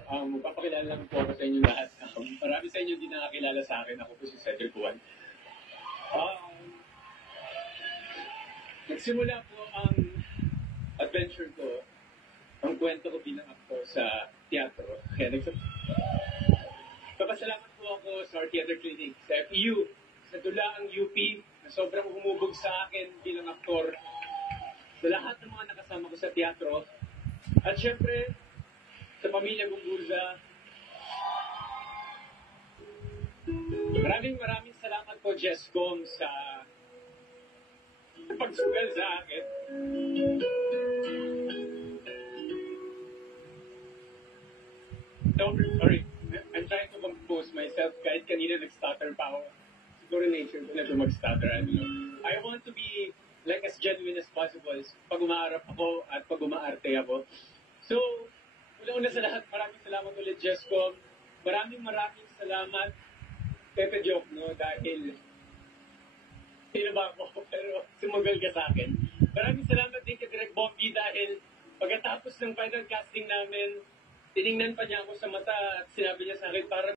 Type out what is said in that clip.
po, magpapakilala lang po ako sa inyo lahat. Marami sa inyo hindi nakakilala sa akin. Ako po si Cedric Juan. Nagsimula po ang adventure ko, ang kwento ko bilang aktor sa teatro. Kaya papasalamat po ako sa Art Theater Clinic, sa FEU, sa Dulaang UP, na sobrang humubog sa akin bilang aktor, sa lahat ng mga nakasama ko sa teatro, at syempre, sa pamilya Gumburza. Maraming salamat po, Jesscom, sa pagsugal sa akin. Sorry, I'm trying to compose myself. Kahit kanina nag-stutter pa ako. Siguro nature ko na ito mag-stutter. I don't know. I want to be like as genuine as possible pag umaharap ako at pag umaarte ako. So, una sa lahat, maraming salamat ulit, Jesscom. Maraming salamat, Pepe Joke, no? Dahil, sino ba ako? Pero sumagal ka sa akin. Maraming salamat din kay Direk Bombi dahil pagkatapos ng final casting namin, tiningnan pa niya ako sa mata at sinabi niya sa akin, para